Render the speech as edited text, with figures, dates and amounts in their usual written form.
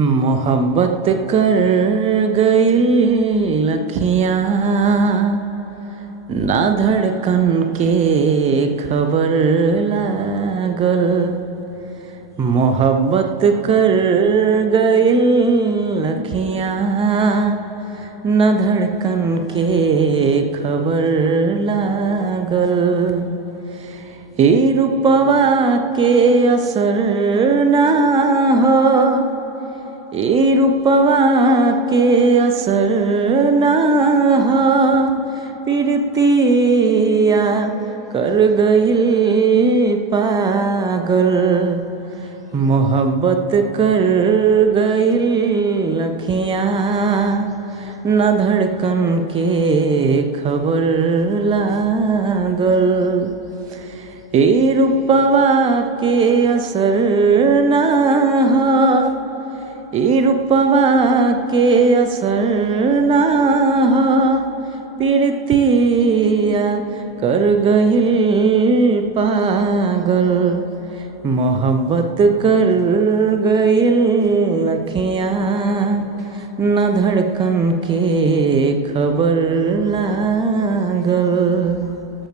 मोहब्बत कर गई लखियाँ ना धड़कन के खबर लागल। मोहब्बत कर गई लखियाँ ना धड़कन के खबर लागल। ई रूपवा के असर ना हो, ई रूपवा के असर ना हो, प्रीतिया कर गइल पागल। मोहब्बत कर गइल अखियाँ ना धड़कन के खबर लागल। ई रूपवा के असर ना हो, ई रूपवा के असर ना हो, प्रीतिया कर गइल पागल। मोहब्बत कर गइल अखियाँ ना धड़कन के खबर लागल।